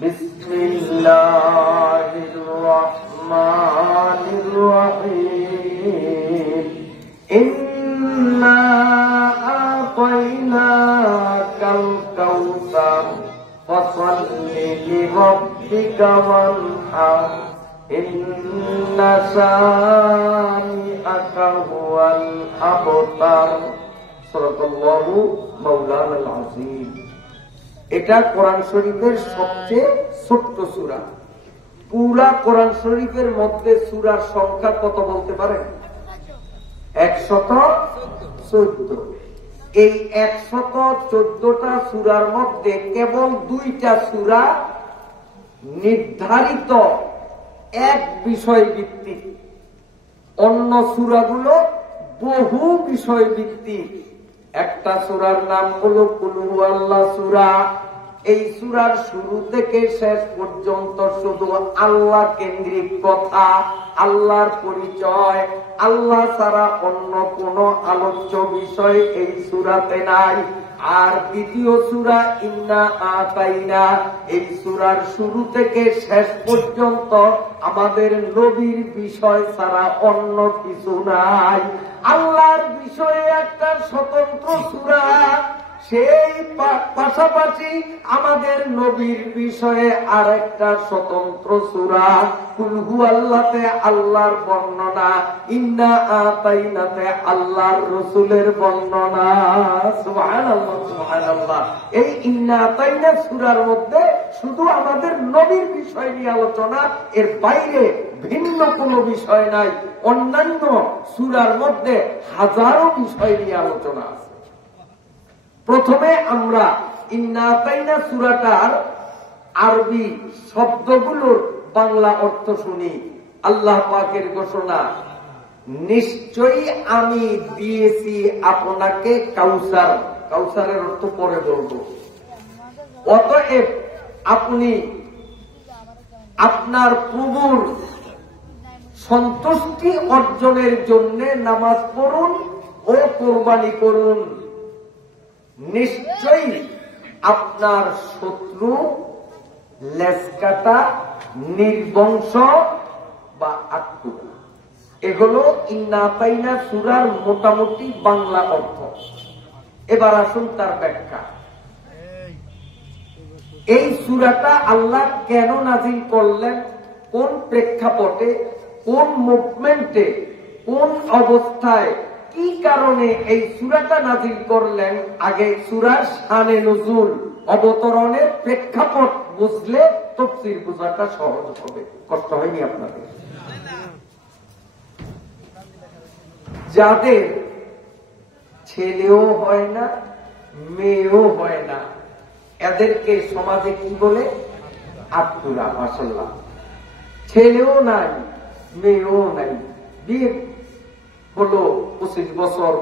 বিসমিল্লাহির-রহমানির-রহিম। ইন্না আ'তাইনাকাল কাউসার ফাসাল্লি লিরাব্বিকা ওয়ানহার ইন্না শানিআকা হুয়াল আবতার। সাল্লাল্লাহু মাওলানাল আযীম। এটা কোরআন শরীফের সবচেয়ে ছোট্ট সূরা। পুরা কোরআন শরীফের মধ্যে সূরার সংখ্যা কত বলতে পারেন? 114। এই 114টা সূরার মধ্যে কেবল 2টা সূরা নির্ধারিত এক বিষয় ভিত্তিক, অন্য সূরাগুলো বহু বিষয় ভিত্তিক। একটা সূরার নাম হলো কুল হুয়াল্লাহ সূরা। এই সূরার শুরু থেকে শেষ পর্যন্ত শুধু আল্লাহ কেন্দ্রিক কথা, আল্লাহর পরিচয়, আল্লাহ ছাড়া অন্য কোন আলোচ্য বিষয় এই সূরাতে নাই। আর দ্বিতীয় সূরা ইন্না আ'তাইনা, এই সূরার শুরু থেকে শেষ পর্যন্ত আমাদের নবীর বিষয় ছাড়া অন্য কিছু নাই। আল্লাহর বিষয়ে একটা স্বতন্ত্র সূরা, সেই পাশাপাশি আমাদের নবীর বিষয়ে আর একটা স্বতন্ত্র সূরা। কুল হুয়াল্লাহতে আল্লাহর বর্ণনা, ইন্না আ'তাইনাতে আল্লাহর রাসূলের বর্ণনা। সুবহানাল্লাহ, সুবহানাল্লাহ। এই ইন্না আ'তাইনা সূরার মধ্যে শুধু আমাদের নবীর বিষয় নিয়ে আলোচনা, এর বাইরে ভিন্ন কোনো বিষয় নাই। অন্যান্য সূরার মধ্যে হাজারো বিষয় নিয়ে আলোচনা আছে। প্রথমে আমরা ইন্না আ'তাইনা সূরাটার আরবি শব্দগুলোর বাংলা অর্থ শুনি। আল্লাহ পাকের ঘোষণা, নিশ্চয়ই আমি দিয়েছি আপনাকে কাউসার। কাউসারের অর্থ পরে বলবো। অতএব আপনি আপনার প্রভুর সন্তুষ্টি অর্জনের জন্য নামাজ পড়ুন ও কোরবানি করুন। নিশ্চয়ই আপনার শত্রু লেজকাটা, নির্বংশ বা আত্মুরা। এগুলো ইন্না আ'তাইনা সূরার মোটামুটি বাংলা অর্থ। এবার আসুন তার ব্যাখ্যা। এই সূরাটা আল্লাহ কেন নাযিল করলেন, কোন প্রেক্ষাপটে, কোন মুভমেন্টে, কোন অবস্থায়, কি কারণে এই সূরাটা নাযিল করলেন? আগে সূরার শানে নুজুল, অবতরণের প্রেক্ষাপট বুঝলে তাফসীর বোঝাটা সহজ হবে। কষ্ট হয়নি আপনাদের? যাদের ছেলেও হয় না, মেয়েও হয় না, এদেরকে সমাজে কি বলে? আত্মুরা। মাশাআল্লাহ। ছেলেও নাই, মেয়েও নাই, বিয়ে হলো 25 বছর,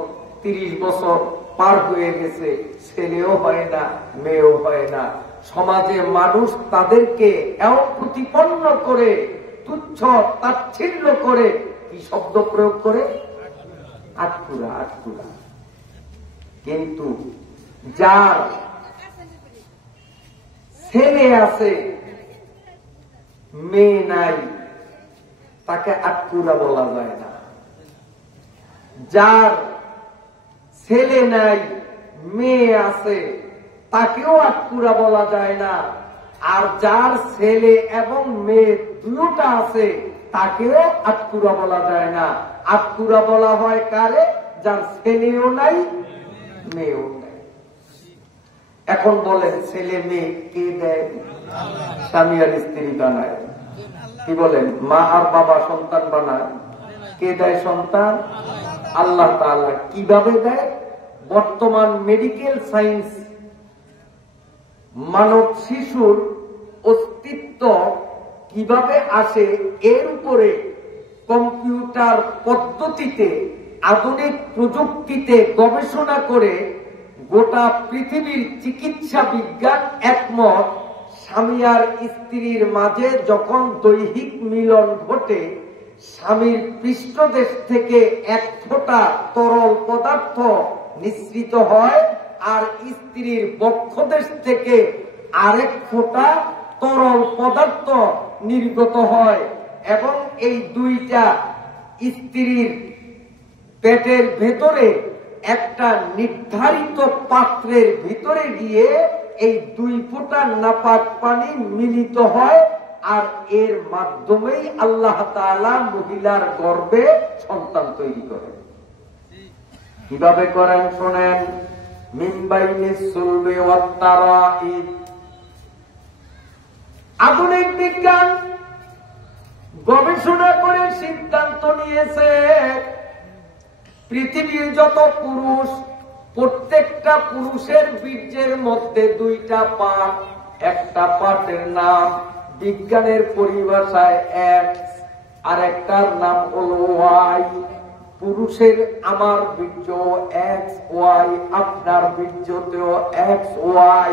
30 বছর পার হয়ে গেছে, ছেলেও হয় না, মেয়েও হয় না। সমাজে মানুষ তাদেরকে এও প্রতিপন্ন করে, তুচ্ছ তাচ্ছিল্য করে, কি শব্দ প্রয়োগ করে? আত্মুরা, আত্মুরা। কিন্তু যার ছেলে আছে, মেয়ে নাই, তাকে আত্মুরা বলা যায় না। যার ছেলে নাই, মেয়ে আছে, তাকেও আত্মুরা বলা যায় না। আর যার ছেলে এবং মেয়ে দুটোটা আছে, তাকেও আত্মুরা বলা যায় না। আত্মুরা বলা হয় কারে? যার ছেলেও নাই, মেয়েও নাই। এখন বলেন, ছেলে মেয়ে কে দেয়? স্বামী আর স্ত্রী বানায়। কি বলেন? মা আর বাবা সন্তান বানায়। কে দেয় সন্তান? আল্লাহ তাআলা। কিভাবে দেয়? বর্তমান মেডিকেল সায়েন্স মানব শিশুর অস্তিত্ব কিভাবে আসে এর উপরে কম্পিউটার পদ্ধতিতে, আধুনিক প্রযুক্তিতে গবেষণা করে গোটা পৃথিবীর চিকিৎসা বিজ্ঞান একমত। স্বামী আর স্ত্রীর মাঝে যখন দৈহিক মিলন ঘটে, স্বামীর পৃষ্ঠদেশ থেকে এক ফোঁটা তরল পদার্থ নিঃসৃত হয়, আর স্ত্রীর বক্ষদেশ থেকে আরেক ফোঁটা তরল পদার্থ নির্গত হয়, এবং এই দুইটা স্ত্রীর পেটের ভেতরে একটা নির্ধারিত পাত্রের ভিতরে গিয়ে এই দুই ফোঁটা নাপাক পানি মিলিত হয়, আর এর মাধ্যমেই আল্লাহ তাআলা মহিলার গর্ভে সন্তান তৈরি করেন। কিভাবে করেন শোনেন। মিন বাইনিস সুলবি ওয়াত তারাইব। আধুনিক বিজ্ঞান গবেষণা করে সিদ্ধান্ত নিয়েছে পৃথিবীর যত পুরুষ, প্রত্যেকটা পুরুষের বীর্যের মধ্যে দুইটা পার্ট। একটা পার্টের নাম বিজ্ঞানের পরিভাষায় এক্স, আর একটার নাম হলো ওয়াই। পুরুষের আমার বীর্য এক্স ওয়াই, আপনার বীর্যতেও এক্স ওয়াই।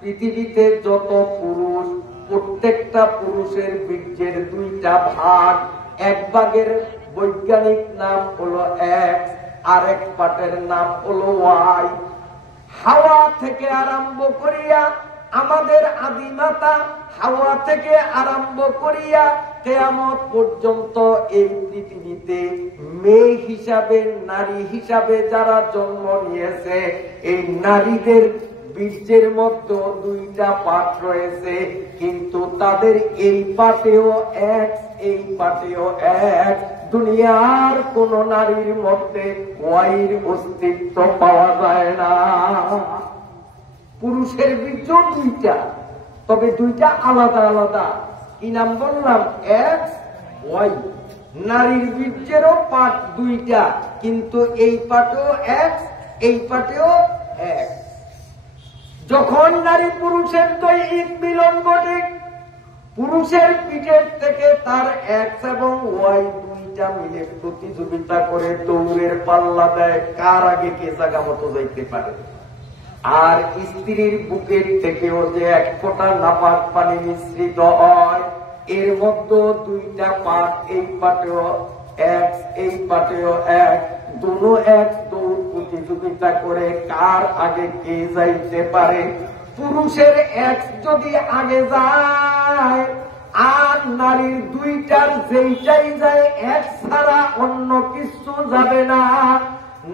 পৃথিবীতে যত পুরুষ, প্রত্যেকটা পুরুষের বীর্যের দুইটা ভাগ। এক ভাগের বৈজ্ঞানিক নাম হলো এক্স, আর এক পার্টের নাম হলো ওয়াই। হাওয়া থেকে আরম্ভ করিয়া আমাদের আদিমাতা হাওয়া থেকে আরম্ভ করিয়া কিয়ামত পর্যন্ত এই পৃথিবীতে মেয়ে হিসাবে, নারী হিসাবে যারা জন্ম নিয়েছে, এই নারীদের বীর্যের মধ্যে দুইটা পার্ট রয়েছে, কিন্তু তাদের এই পার্টেও এক্স, এই পার্টেও এক্স। দুনিয়ার কোন নারীর মধ্যে ওয়াইয়ের অস্তিত্ব পাওয়া যায় না। পুরুষের বীর্য দুইটা, তবে দুইটা আলাদা আলাদা। কি নাম বললাম? X Y. নারীর বীর্যেরও পার্ট দুইটা, কিন্তু এই পার্টেও এক্স, এই পার্টেও এক্স। যখন নারী পুরুষের দৈহিক মিলন ঘটে, পুরুষের পিঠের থেকে তার এক্স এবং ওয়াই দুইটা মিলে প্রতিযোগিতা করে দৌড়ের পাল্লা দেয়, কার আগে কে জায়গা মতো যাইতে পারে। আর স্ত্রীর বুকের থেকেও যে এক ফোঁটা নাপাক পানি মিশ্রিত হয়, এর মধ্যে দুইটা পার্ট, এই পার্টেও এক্স, এই পার্টেও এক। দুনো এক দৌড় প্রতিযোগিতা করে কার আগে কে যাইতে পারে। পুরুষের এক্স যদি আগে যায়, আর নারীর দুইটার যেইটাই যায় এক্স ছাড়া অন্য কিছু যাবে না।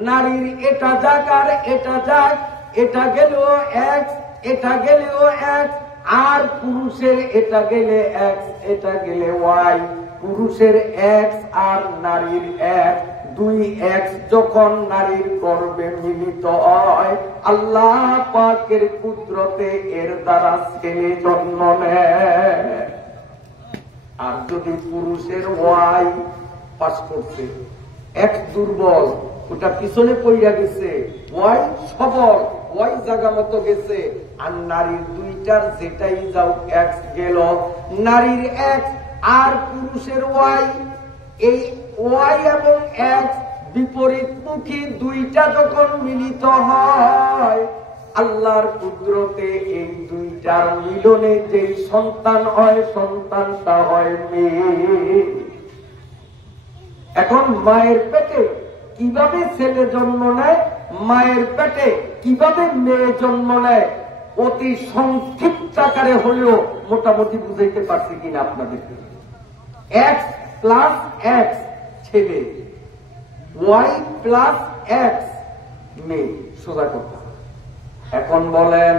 নারীর এটা যাক আর এটা যাক, এটা গেলেও এক্স, এটা গেলেও এক্স, আর পুরুষের এটা গেলে এক্স, এটা গেলে ওয়াই। পুরুষের এক্স আর নারীর এক্স, দুই এক্স যখন নারীর গর্ভে মিলিত হয়, আল্লাহ পাকের কুদরতে এর দ্বারা ছেলে জন্ম নেয়। আর যদি পুরুষের ওয়াই পাস করছে, এক্স দুর্বল, ওটা পিছনে পড়িয়া গেছে, ওয়াই সবল, ওয়াই জায়গা মতো গেছে, আর নারীর দুইটার যেটাই যাও এক্স গেল। নারীর এক্স আর পুরুষের ওয়াই, এই ওয়াই এবং এক্স বিপরীতমুখী দুইটা যখন মিলিত হয়, আল্লাহর কুদরতে এই দুইটার মিলনে যে সন্তান হয়, সন্তানটা হয় মেয়ে। এখন মায়ের পেটে কিভাবে ছেলে জন্ম নেয়, মায়ের পেটে কিভাবে মেয়ে জন্ম নেয়, অতি সংক্ষিপ্ত আকারে হলেও মোটামুটি বুঝাইতে পারছি কিনা আপনাদেরকে। এক্স প্লাস এক্স ছেলে, ওয়াই প্লাস এক্স মেয়ে, সোজা কথা। এখন বলেন,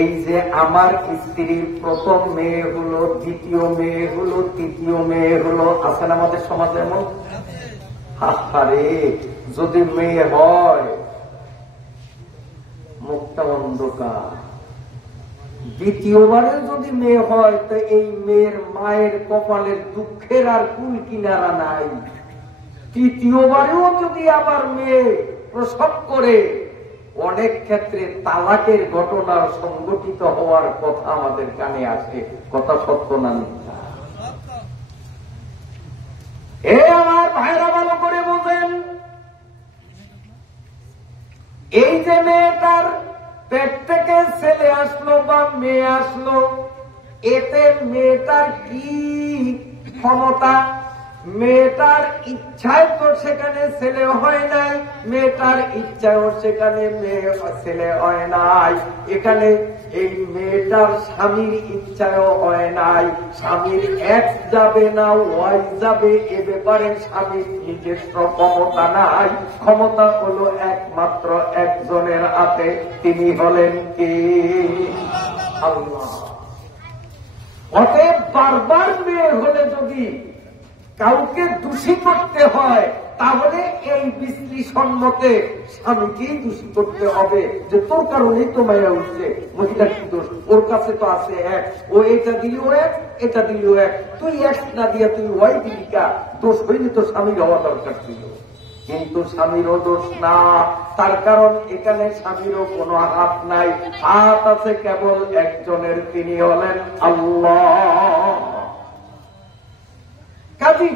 এই যে আমার স্ত্রীর প্রথম মেয়ে হলো, দ্বিতীয় মেয়ে হলো, তৃতীয় মেয়ে হলো, আছেন আমাদের সমাজে এমন? আরে যদি মেয়ে হয় মুখটা অন্ধকার। দ্বিতীয়বারে যদি মেয়ে হয় তো এই মেয়ের মায়ের কপালের দুঃখের আর কুল কিনারা নাই। তৃতীয়বারেও যদি আবার মেয়ে প্রসব করে, অনেক ক্ষেত্রে তালাকের ঘটনা সংঘটিত হওয়ার কথা আমাদের কানে আসে। কথা সত্য না মিথ্যা? এ আমার ভাইরা ভালো করে বোঝেন, এই যে মেয়েটার পেট থেকে ছেলে আসলো বা মেয়ে আসলো, এতে মেয়েটার কি ক্ষমতা? মেয়েটার ইচ্ছায় তো সেখানে ছেলে হয় নাই, মেয়েটার ইচ্ছায়ও সেখানে ছেলে হয় নাই। এখানে এই মেয়েটার স্বামীর ইচ্ছায়ও হয় নাই। স্বামীর এক্স যাবে না ওয়াই যাবে এ ব্যাপারে স্বামীর নিজস্ব ক্ষমতা নাই। ক্ষমতা হলো একমাত্র একজনের হাতে, তিনি হলেন কি? আল্লাহ। অতএব বারবার মেয়ে হলে যদি কাউকে দোষী করতে হয়, তাহলে এই বিশ্লেষণ মতে স্বামীকেই দোষী করতে হবে, যে তোর কারণেই তো মায়া উঠছে। মহিলার কি দোষ? ওর কাছে তো আছে এক, ও এটা দিলেও এক, এটা দিলেও এক, তুই এক না দিয়া তুই ওয়াই দিলিকা। দোষ হইলে তো স্বামীর হওয়া দরকার ছিল, কিন্তু স্বামীরও দোষ না। তার কারণ এখানে স্বামীরও কোনো হাত নাই, হাত আছে কেবল একজনের, তিনি হলেন আল্লাহ। কাজী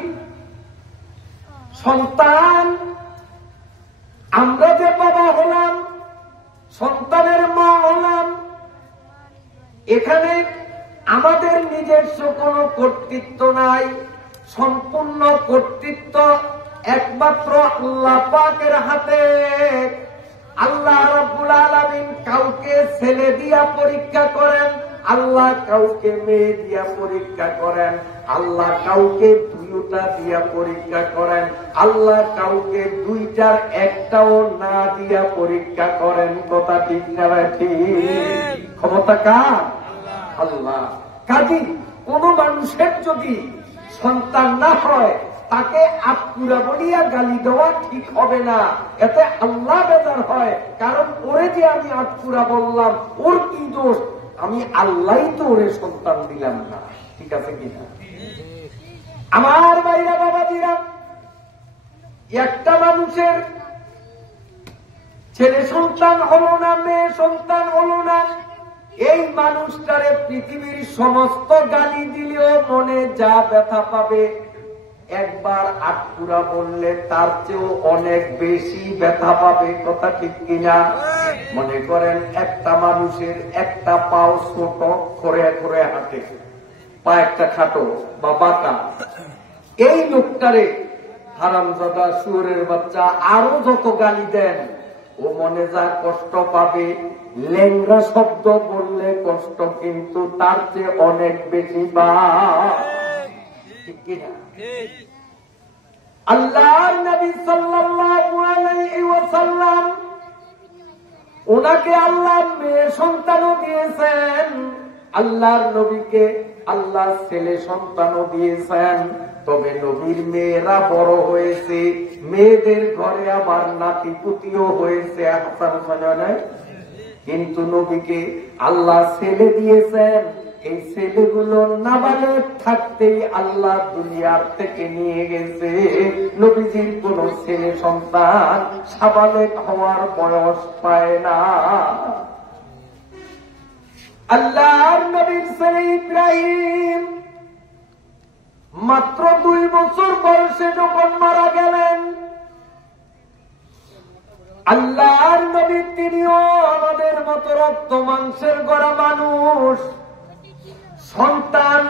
সন্তান, আমরা যে বাবা হলাম, সন্তানের মা হলাম, এখানে আমাদের নিজস্ব কোনো কর্তৃত্ব নাই। সম্পূর্ণ কর্তৃত্ব একমাত্র আল্লাহ পাকের হাতে। আল্লাহ রাব্বুল আলামিন কাউকে ছেলে দিয়া পরীক্ষা করেন, আল্লাহ কাউকে মেয়ে দিয়া পরীক্ষা করেন, আল্লাহ কাউকে দুইটা দিয়া পরীক্ষা করেন, আল্লাহ কাউকে দুইটার একটাও না দিয়া পরীক্ষা করেন। কথা ঠিক না ঠিক? ক্ষমতা কার? আল্লাহ। কাজী কোন মানুষের যদি সন্তান না হয়, তাকে আত্মুরা বলিয়া গালি দেওয়া ঠিক হবে না, এতে আল্লাহ বেজার হয়। কারণ ওরে যে আমি আত্মুরা বললাম, ওর কি দোষ? আমি আল্লাহ তো ওরে সন্তান দিলাম না। ঠিক আছে কিনা? আমার ভাইরা বাবাজিরা, একটা মানুষের ছেলে সন্তান হলো না, মেয়ে সন্তান হলো না, এই মানুষটারে পৃথিবীর সমস্ত গালি দিলেও মনে যা ব্যথা পাবে, একবার আটপুরা বললে তার চেয়েও অনেক বেশি ব্যথা পাবে। কথা ঠিক কিনা? মনে করেন একটা মানুষের একটা পাও ছোট, করে করে হাঁটে, পা একটা খাটো বা বাতা, এই লোকটারে হারামজাদা, শুয়োরের বাচ্চা আরো যত গালি দেন, ও মনে যা কষ্ট পাবে, লেংরা শব্দ বললে কষ্ট কিন্তু তার চেয়ে অনেক বেশি বা। ঠিক কিনা? আল্লাহর নবী সাল্লাল্লাহু আলাইহি ওয়াসাল্লাম, ওনাকে আল্লাহ মেয়ে সন্তানও দিয়েছেন, আল্লাহর নবীকে আল্লাহ ছেলে সন্তানও দিয়েছেন। তবে নবীর মেয়েরা বড় হয়েছে, মেয়েদের ঘরে আবার নাতি পুতিও হয়েছে, হাসান হুসাইন। কিন্তু নবীকে আল্লাহ ছেলে দিয়েছেন, এই ছেলেগুলো নাবালেগ থাকতেই আল্লাহ দুনিয়ার থেকে নিয়ে গেছে। নবীজির কোন ছেলে সন্তান সাবালেগ হওয়ার বয়স পায় না। আল্লাহর নবীর ছেলে ইব্রাহিম মাত্র 2 বছর বয়সে যখন মারা গেলেন, আল্লাহর নবী তিনিও আমাদের মতো রক্ত মাংসের গড়া মানুষ। সন্তান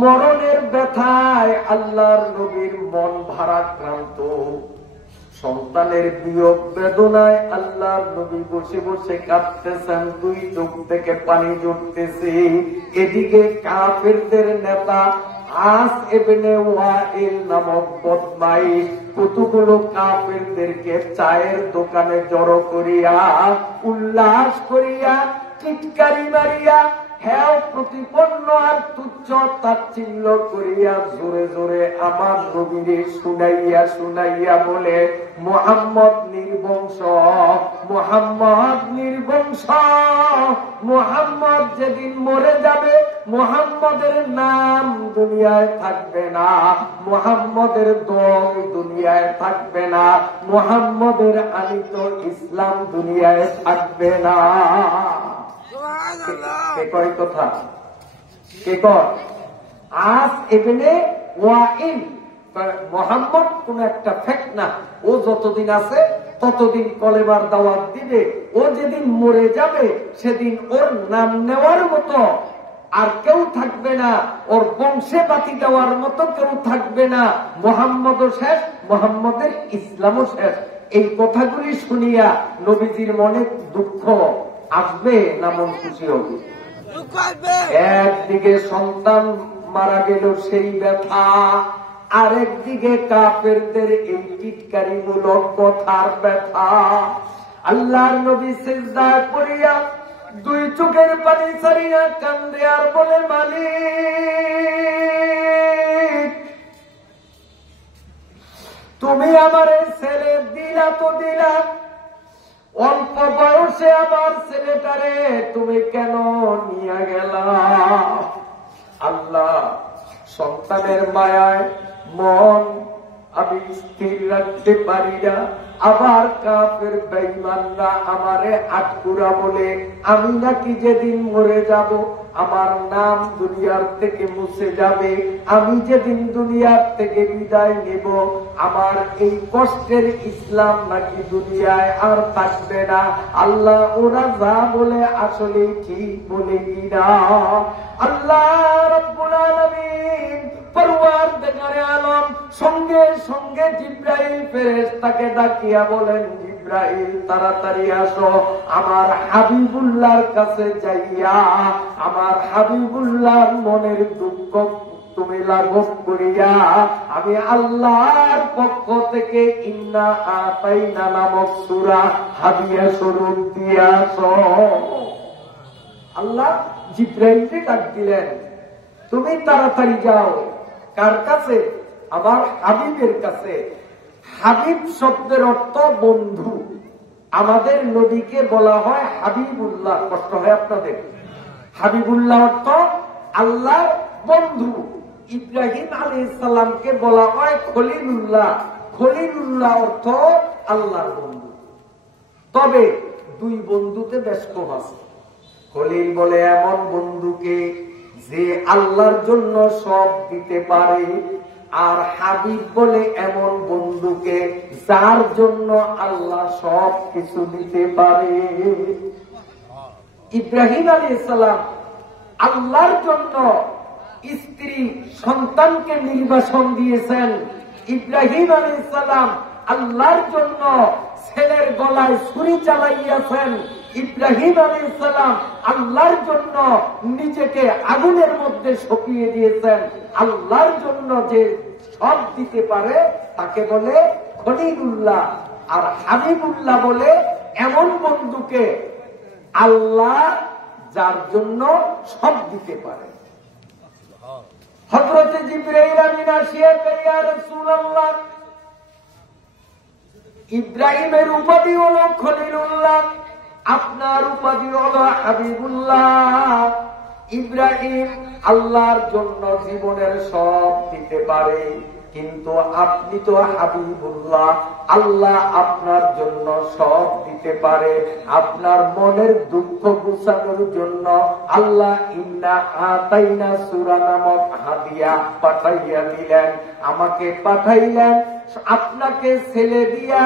মরণের ব্যথায় আল্লাহর নবীর মন ভারাক্রান্ত। সন্তানের বিয়োগ বেদনায় আল্লাহর নবী বসে বসে কাঁদতেছেন, 2 চোখ থেকে পানি ঝরতেছে। এদিকে কাফেরদের নেতা আস ইবনে ওয়াইল নামক বদমাইশ কতগুলো কাফেরদেরকে চায়ের দোকানে জড়ো করিয়া উল্লাস করিয়া চিৎকারি মারিয়া হ্যাঁ প্রতিপন্ন আর তুচ্ছ তাচ্ছিল্য করিয়া জোরে জোরে আমার নবীরে শুনাইয়া শুনাইয়া বলে, মুহাম্মদ নির্বংশ, মুহাম্মদ নির্বংশ, মুহাম্মদ যেদিন মরে যাবে মুহাম্মদের নাম দুনিয়ায় থাকবে না, মুহাম্মদের দল দুনিয়ায় থাকবে না, মুহাম্মদের আনিত ইসলাম দুনিয়ায় থাকবে না। কে কয় কথা? কে কয়? আস ইবনে ওয়াইল, মুহাম্মদ কোন একটা ফ্যাক্ট না, ও যতদিন আছে ততদিন কলেমার দাওয়াত দিবে, ও যেদিন মরে যাবে সেদিন ওর নাম নেওয়ার মতো আর কেউ থাকবে না, ওর বংশে বাতি দেওয়ার মতো কেউ থাকবে না। মুহাম্মদও শেষ, মুহাম্মদের ইসলামও শেষ। এই কথাগুলি শুনিয়া নবীজির মনে দুঃখ আসবে না মন খুশি হবে? একদিকে সন্তান মারা গেল সেই ব্যথা, আরেকদিকে কাফেরদের এই টিটকারিমূলক কথার ব্যথা। আল্লাহর নবী সিজদায় পড়িয়া দুই চোখের পানি ছাড়িয়া কান্দে আর বলে, মালিক, তুমি আমার ছেলে দিলা তো দিলা, অল্প বয়সে আমার ছেলেটারে তুমি কেন নিয়ে গেলা? আল্লাহ, সন্তানের মায়ায় মন আমি স্থির রাখতে পারি না। আবার কাফের বেঈমানরা আমারে আটকুরা বলে আমি নাকি যেদিন মরে যাব আমার নাম দুনিয়ার থেকে মুছে যাবে, আমি যেদিন দুনিয়ার থেকে বিদায় নেব আমার এই কষ্টের ইসলাম নাকি দুনিয়ায় আর থাকবে না। আল্লাহ, ওরা যা বলে আসলে ঠিক বলে কিনা? আল্লাহ রাব্বুল আলামিন পরওয়ারদিগারে আলম সঙ্গে সঙ্গে জিবরাইল ফেরেশতাকে ডাকিয়া বলেন, জিবরাইল তাড়াতাড়ি আসো, আমার হাবিবুল্লাহর কাছে যাইয়া আমার হাবিবুল্লাহর মনের দুঃখ তুমি লাঘব করিয়া আমি আল্লাহর পক্ষ থেকে ইন্না আতাইনা নামক সূরা হাদিয়া স্বরূপ দিয়াছ। আল্লাহ জিবরাইলকে ডাক দিলেন, তুমি তাড়াতাড়ি যাও। কার কাছে? আমার হাবিবের কাছে। হাবিব শব্দের অর্থ বন্ধু। আমাদের নবীকে বলা হয় হাবিবুল্লাহ। কষ্ট হয় আপনাদের? হাবিবুল্লাহ অর্থ আল্লাহর বন্ধু। ইব্রাহিম আলাইহিস সালামকে বলা হয় খলিলুল্লাহ। খলিলুল্লাহ অর্থ আল্লাহর বন্ধু। তবে দুই বন্ধুতে বেশ কম আছে। খলিল বলে এমন বন্ধুকে যে আল্লাহর জন্য সব দিতে পারে, আর হাবিব বলে এমন বন্ধুকে যার জন্য আল্লাহ সব কিছু দিতে পারে। ইব্রাহিম আলাইহিস সালাম আল্লাহর জন্য স্ত্রী সন্তানকে নির্বাসন দিয়েছেন। ইব্রাহিম আলাইহিস সালাম আল্লাহর জন্য ছেলের গলায় ছুরি চালাইয়াছেন। ইব্রাহিম আলাইহিস সালাম আল্লাহর জন্য নিজেকে আগুনের মধ্যে সঁপিয়ে দিয়েছেন। আল্লাহর জন্য যে সব দিতে পারে তাকে বলে খলিলুল্লাহ। আর হাবিবুল্লাহ বলে এমন বন্ধুকে আল্লাহ যার জন্য সব দিতে পারে। হযরত জিবরাইল আমিন আসিয়া ইয়া রাসূলুল্লাহ, ইব্রাহিমের উপাধি হলো খলিলুল্লাহ, আপনার উপাধি হলো হাবিবুল্লাহ। ইব্রাহিম আল্লাহর জন্য জীবনের সব দিতে পারে, কিন্তু আপনি তো হাবিবুল্লাহ, আল্লাহ আপনার জন্য সব দিতে পারে। আপনার মনের দুঃখ গুছানোর জন্য আল্লাহ ইন্না আতাইনা সূরা নামক হাদিয়া পাঠাইয়া দিলেন, আমাকে পাঠাইলেন আপনাকে ছেলে দিয়া।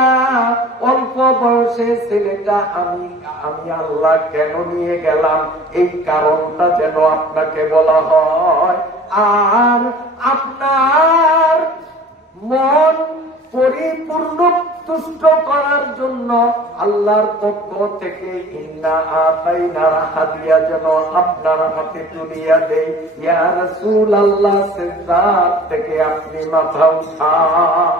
অল্প বয়সে ছেলেটা আমি আল্লাহ কেন নিয়ে গেলাম এই কারণটা যেন আপনাকে বলা হয়। আর আপনার মন পরিপূর্ণ তুষ্ট করার জন্য আল্লাহর পক্ষ থেকে ইন্না আতাইনা হাদিয়া যেন আপনার হাতে তুলিয়া দেই। ইয়া রাসূলুল্লাহ, সিজদার থেকে আপনি মাথা উঠান।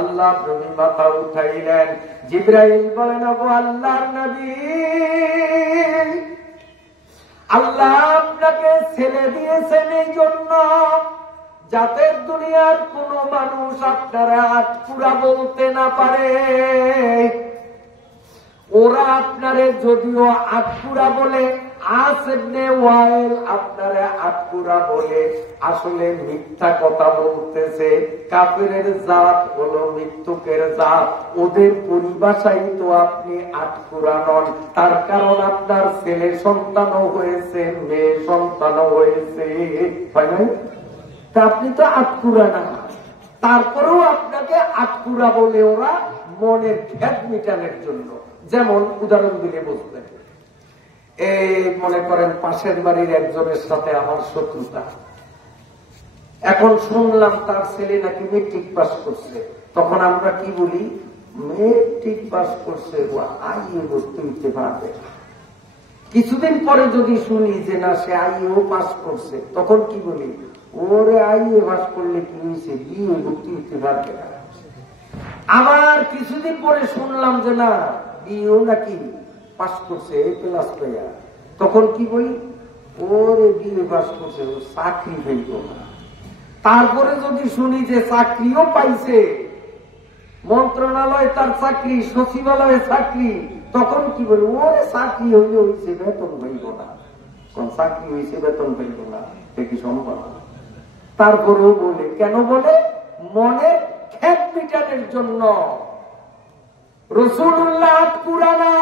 আল্লাহ নবী মাথা উঠাইলেন। জিবরাইল বলেন, ওগো আল্লাহর নবী, আল্লাহ আপনাকে ছেলে দিয়েছেন এই জন্য যাতে দুনিয়ার কোন মানুষ আপনারা আটপুরা বলতে না পারে। ওরা আপনারে যদিও আটপুরা বলে, আসেবনে ওয়াইল আপনারা আটপুরা বলে, আসলে মিথ্যা কথা বলতেছে। কাফেরের জাত হলো মৃত্যুকের জাত, ওদের পরিভাষাই তো আপনি আটপুরা নন। তার কারণ আপনার ছেলে সন্তানও হয়েছে, মেয়ে সন্তানও হয়েছে, হয় নাই? তা আপনি তো আটপুরা না, তারপরেও আপনাকে আটপুরা বলে ওরা মনের ভেদ মিটানোর জন্য। যেমন উদাহরণ দিলে বুঝবেন, এই মনে করেন পাশের বাড়ির একজনের সাথে আমার শত্রুতা, এখন শুনলাম তার ছেলে নাকি মেট্রিক পাস করছে, তখন আমরা কি বলি, মেট্রিক পাস করছে আইএ ভর্তি হইতে পারবে। কিছুদিন পরে যদি শুনি যে না সে আইএও পাস করছে, তখন কি বলি, ওরে আইএ পাস করলে কি হয়েছে, বিএ ভর্তি হইতে পারবে না। আবার কিছুদিন পরে শুনলাম যে না বিএও নাকি পাস করছে ক্লাস প্লেয়ার, তখন কি বলি, ওরে বিএ পাস করছে, ও চাকরি পেল না। তারপরে যদি শুনি যে চাকরিও পাইছে, মন্ত্রণালয় তার চাকরি, সচিবালয়ে চাকরি, তখন কি বলি, ওরে চাকরি হইলে হয়েছে, বেতন পাইব না। কোন চাকরি হয়েছে বেতন পাইব না, এ কি সম্ভব? তারপরেও বলে, কেন বলে, মনে ক্ষেত মিটানোর জন্য। রাসূলুল্লাহ পুরানা,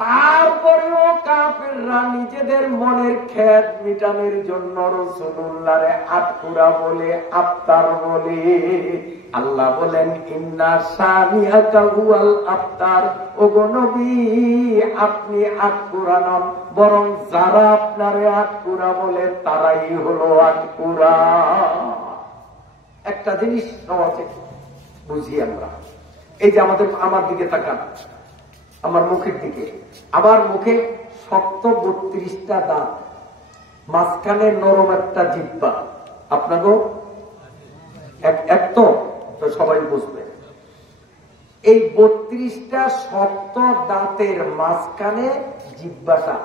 তারপরেও কাফেররা নিজেদের মনের ক্ষেত মিটানোর জন্য রাসূলুল্লাহরে আতকুরা বলে, আফতার বলে। আল্লাহ বলেন, ইন্না শানিআকা হুয়াল আফতার। ওগো নবী, আপনি আতকুরা নন, বরং যারা আপনারে আতকুরা বলে তারাই হলো আতকুরা। একটা জিনিস সহজে বুঝি আমরা, এই যে আমার দিকে তাকান, আমার মুখের দিকে, আমার মুখে শক্ত 32টা দাঁত, মাঝখানে নরম একটা জিহ্বা। আপনারও এক তো সবাই বুঝবে। এই 32টা শক্ত দাঁতের মাঝখানে জিহ্বাটা,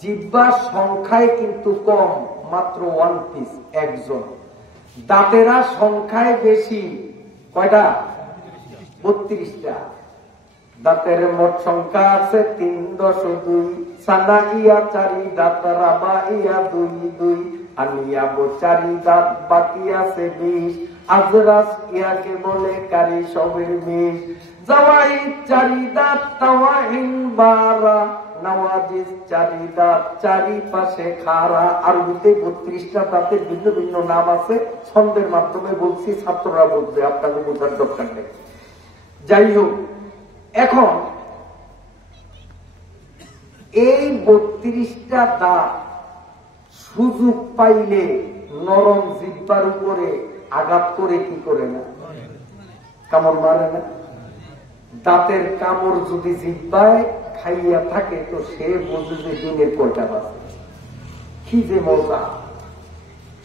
জিহ্বার সংখ্যায় কিন্তু কম, মাত্র 1 পিস, একজন। দাঁতেরা সংখ্যায় বেশি, কয়টা? 32টা। দাঁতের মোট সংখ্যা আছে 3.2, সানাইয়া 4 দাঁত, রাবাইয়া 2, আনিয়া 4 দাঁত, বাকি আছে 20। আজরাস ইয়াকে বলে কারি সবের 20। জাওয়াহিদ 4 দাঁত, তাওয়াহিন 12, নওয়াজিস 4 দাঁত, চারিপাশে খাড়া। আরবিতে 32টা দাঁতের ভিন্ন ভিন্ন নাম আছে, ছন্দের মাধ্যমে বলছি, ছাত্ররা বুঝবে, আপনাদের বোঝার দরকার নেই। যাই হোক, এখন এই 32টা দাঁত সুযোগ পাইলে নরম জিহ্বার উপরে আঘাত করে কি করে না, কামড় মারে না? দাঁতের কামড় যদি জিহ্বায় খাইয়া থাকে তো সে বোঝে যে দিনের কয়টা বাজে, কি যে মজা।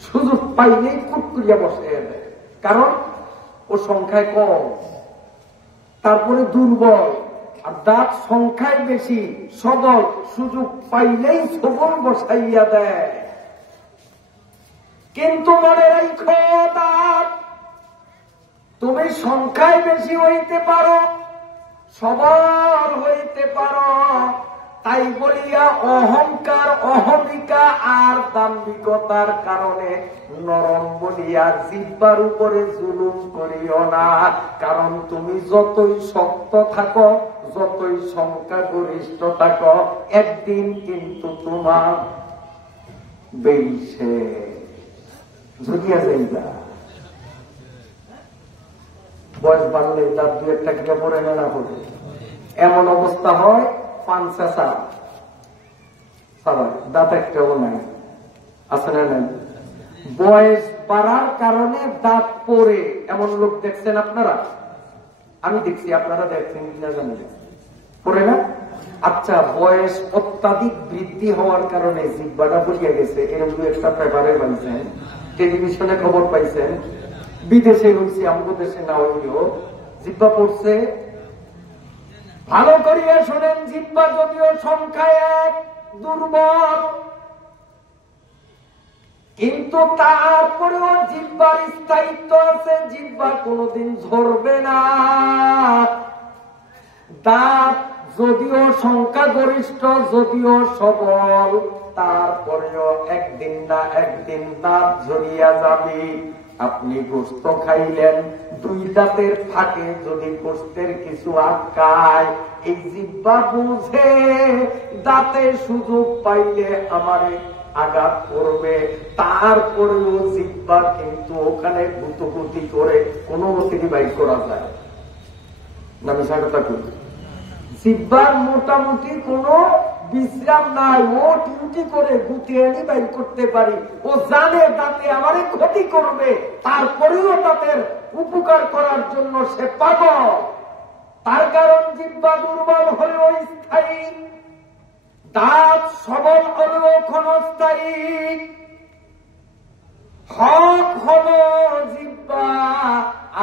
সুযোগ পাইলেই খুব করিয়া বসে দেয়, কারণ ও সংখ্যায় কম, তারপরে দুর্বল। আর দাঁত সংখ্যায় বেশি, সবল, সুযোগ পাইলেই সবল বসাইয়া দেয়। কিন্তু মনে রাখো, দাঁত তুমি সংখ্যায় বেশি হইতে পারো, সবল হইতে পারো, তাই বলিয়া অহংকার, অহমিকা আর দাম্ভিকতার কারণে নরম বলিয়া জিহ্বার উপরে জুলুম করিও না। কারণ তুমি যতই শক্ত থাকো, যতই সংখ্যাগরিষ্ঠ থাকো, একদিন কিন্তু তোমার বেইছে ঝুঁকিয়া যাইবা। বয়স বাড়লে দাঁত 2-1টা কিনা পড়ে না পড়ে, এমন অবস্থা হয়, পাঁচা সবাই দাঁত একটাও নাই, আছে না নাই? বয়স বাড়ার কারণে দাঁত পড়ে এমন লোক দেখছেন আপনারা? আমি দেখছি, আপনারা দেখছেন কিনা জানি না, পড়ে না? আচ্ছা, বয়স অত্যাধিক বৃদ্ধি হওয়ার কারণে জিহ্বাটা পড়িয়া গেছে, এরকম 2-1টা পেপারে পাইছেন, টেলিভিশনে খবর পাইছেন, বিদেশে হয়েছে, আমাদের দেশে না হইলেও জিহ্বা পড়ছে। ভালো করিয়া শোনেন, জিহ্বা যদিও সংখ্যায় এক, দুর্বল, কিন্তু তারপরেও জিহ্বার স্থায়িত্ব আছে, জিহ্বা কোনদিন ঝরবে না। দাঁত যদিও সংখ্যাগরিষ্ঠ, যদিও সবল, তারপরেও একদিন না একদিন দাঁত ঝরিয়া যাবে। আপনি গোস্ত খাইলেন, 2 দাঁতের ফাঁকে যদি গোস্তের কিছু আটকায়, এই জিহ্বা বুঝে দাঁতে সুযোগ পাইলে আমারে আঘাত করবে, তারপরেও জিহ্বা কিন্তু ওখানে গুতগুতি করে কোনো মতেই বাইর করা যায় না। আমি সাথে করি, জিহ্বার মোটামুটি কোনো বিশ্রাম নাই, ও ডিউটি করে গুটিয়ে বাইর করতে পারি। ও জানে তাতে আমারে ক্ষতি করবে, তারপরেও তাদের উপকার করার জন্য সে পাগল। তার কারণ জিহ্বা দুর্বল হলেও স্থায়ী, দাঁত সবল হলেও ক্ষণস্থায়ী। হক হলো জিহ্বা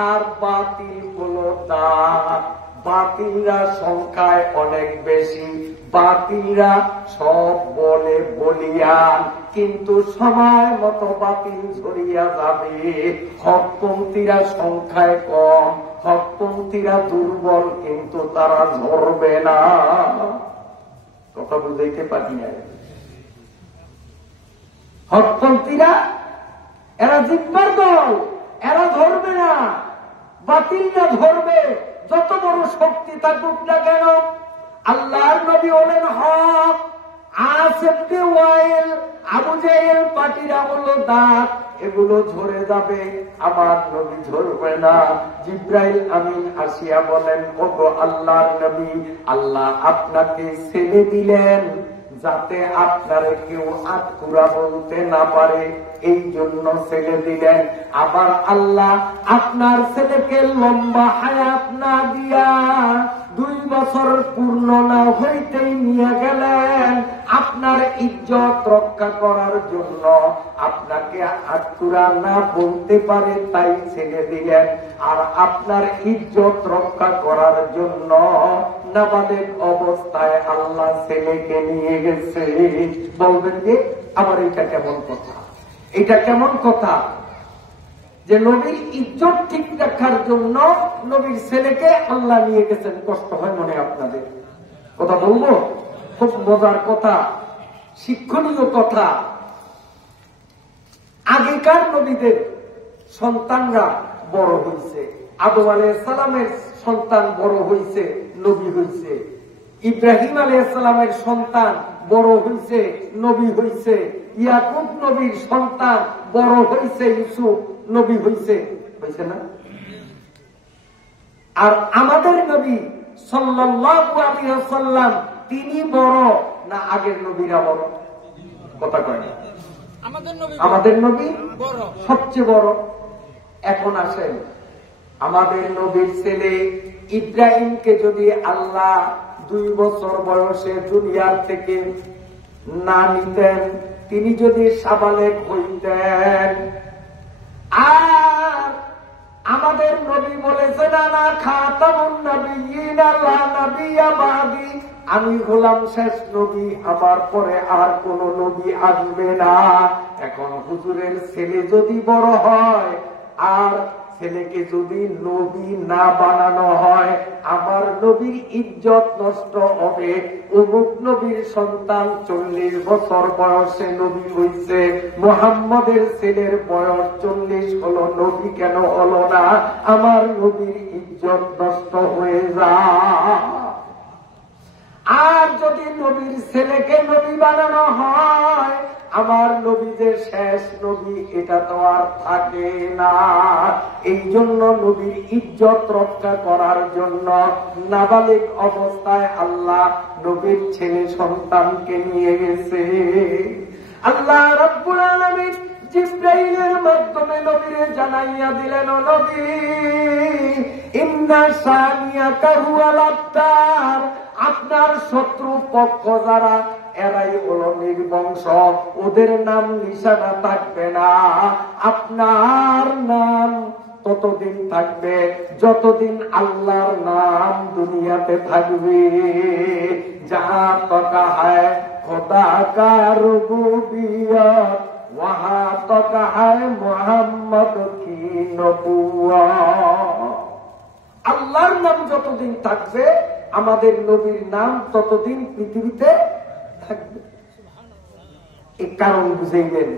আর বাতিল হলো দাঁত। বাতিলরা সংখ্যায় অনেক বেশি, বাতিলরা সব বলে বলিয়ান, কিন্তু সময় মতো বাতিল ঝরিয়া যাবে। হকপন্থীরা সংখ্যায় কম, হকপন্থীরা দুর্বল, কিন্তু তারা ঝরবে না। কথা বুঝাইতে পারি না। হকপন্থীরা এরা জিহ্বার দল, এরা ধরবে না, বাতিলরা ধরবে, যত বড় শক্তি থাকুক না কেন। আল্লাহর নবী হলেন হক, আসেবনে ওয়াইল, আবু জাহেল পার্টিরা হলো দাঁত, এগুলো ঝরে যাবে, আমার নবী ঝরবে না। জিব্রাইল আমিন আসিয়া বলেন, ওগো আল্লাহর নবী, আল্লাহ আপনাকে ছেলে দিলেন যাতে আপনারে কেউ আটকুরা বলতে না পারে, এই জন্য ছেলে দিলেন। আবার আল্লাহ আপনার ছেলেকে লম্বা হায়াত না দিয়া 2 বছর পূর্ণ না হইতেই নিয়ে গেলেন আপনার ইজ্জত রক্ষা করার জন্য। আপনাকে আটকুরা না বলতে পারে তাই ছেলে দিলেন, আর আপনার ইজ্জত রক্ষা করার জন্য নাবালেগ অবস্থায় আল্লাহ ছেলেকে নিয়ে গেছে। বলবেন যে আবার এটা কেমন কথা, এটা কেমন কথা যে নবীর ইজ্জত ঠিক রাখার জন্য নবীর ছেলেকে আল্লাহ নিয়ে গেছেন। কষ্ট হয় মনে আপনাদের? কথা বলবো, খুব মজার কথা, শিক্ষণীয় কথা। আগেকার নবীদের সন্তানরা বড় হয়েছে, আদম আলাইহিস সালামের সন্তান বড় হয়েছে, নবী হয়েছে। ইব্রাহিম আলাইহিস সালামের সন্তান বড় হয়েছে, নবী হয়েছে। ইয়াকুব নবীর সন্তান বড় হয়েছে, ইউসুফ নবী হয়েছে, হয়েছে না? আর আমাদের নবী সাল্লাল্লাহু আলাইহি ওয়াসাল্লাম তিনি বড় না আগের নবীরা বড়? কথা কয় না? আমাদের নবী সবচেয়ে বড়। এখন আসেন, আমাদের নবীর ছেলে ইব্রাহিমকে যদি আল্লাহ 2 বছর বয়সে দুনিয়ার থেকে না নিতেন, তিনি যদি সাবালেগ হইতেন, আর আমাদের নবী বলেছেন না খাতামুন নাবিয়্যিন লা নাবিয়্যা বাদি, আমি হলাম শেষ নবী, আমার পরে আর কোন নবী আসবে না। এখন হুজুরের ছেলে যদি বড় হয় আর ছেলেকে যদি নবী না বানানো হয়, আমার নবীর ইজ্জত নষ্ট হবে। অমুক নবীর সন্তান 40 বছর বয়সে নবী হইছে, মুহাম্মদের ছেলের বয়স 40 হলো, নবী কেন হলো না? আমার নবীর ইজ্জত নষ্ট হয়ে যায়। আর যদি নবীর ছেলেকে নবী বানানো হয়, আমার নবী যে শেষ নবী এটা তো আর থাকে না। এই জন্য নবীর ইজ্জত রক্ষা করার জন্য নাবালিগ অবস্থায় আল্লাহ নবীর ছেলে সন্তানকে নিয়ে গেছে। আল্লাহ রাব্বুল আলামিন জিবরাইলের মাধ্যমে নবীরে জানাইয়া দিলেন, ও নবী, ইন্না শানিয়াকা হুয়াল আবতার, আপনার শত্রু পক্ষ যারা এরাই হলো নির্বংশ, ওদের নাম নিশানা থাকবে না। আপনার নাম ততদিন থাকবে যতদিন আল্লাহর নাম দুনিয়াতে থাকবে। যাহা তকা হয় খোদা কা রুবুবিয়ত, ওয়াহা তকা হয় মুহাম্মদ কি নবুওয়াত। আল্লাহর নাম যতদিন থাকবে, আমাদের নবীর নাম ততদিন পৃথিবীতে থাকবে। এই কারণ বুঝাইলেন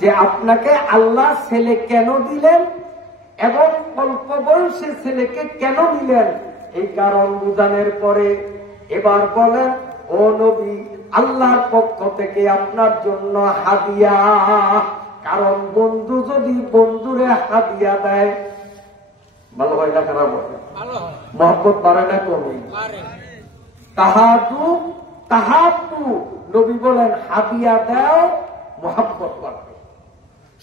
যে আপনাকে আল্লাহ ছেলে কেন দিলেন এবং অল্প বয়সে ছেলেকে কেন দিলেন, এই কারণ বুঝানোর পরে এবার বলেন, ও নবী, আল্লাহর পক্ষ থেকে আপনার জন্য হাদিয়া। কারণ বন্ধু যদি বন্ধুরে হাদিয়া দেয়, ভালো হয় না খারাপ হয়? মহব্বত বাড়ে না কমে? তাহাদু তাহাব্বু, নবী বলেন হাদিয়া দাও মহব্বত বাড়বে।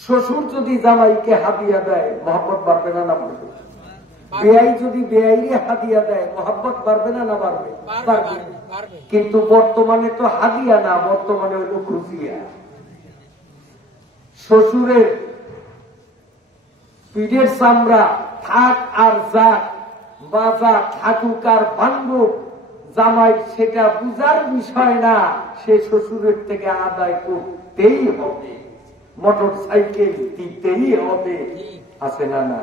শ্বশুর যদি জামাইকে হাদিয়া দেয় মহব্বত বাড়বে না, না বাড়বে? বেয়াই যদি বেয়াইরে হাদিয়া দেয় মহব্বত বাড়বে না, না বাড়বে? বাড়বে। কিন্তু বর্তমানে তো হাদিয়া না, বর্তমানে হইল খুশিয়া। শ্বশুরের পিঠের চামড়া থাক আর যাক, বাজা থাকুক আর ভাঙ্গুক, জামাই সেটা বুঝার বিষয় না, সে শ্বশুরের থেকে আদায় করতেই হবে, মোটর সাইকেল দিতেই হবে, আছে না? না।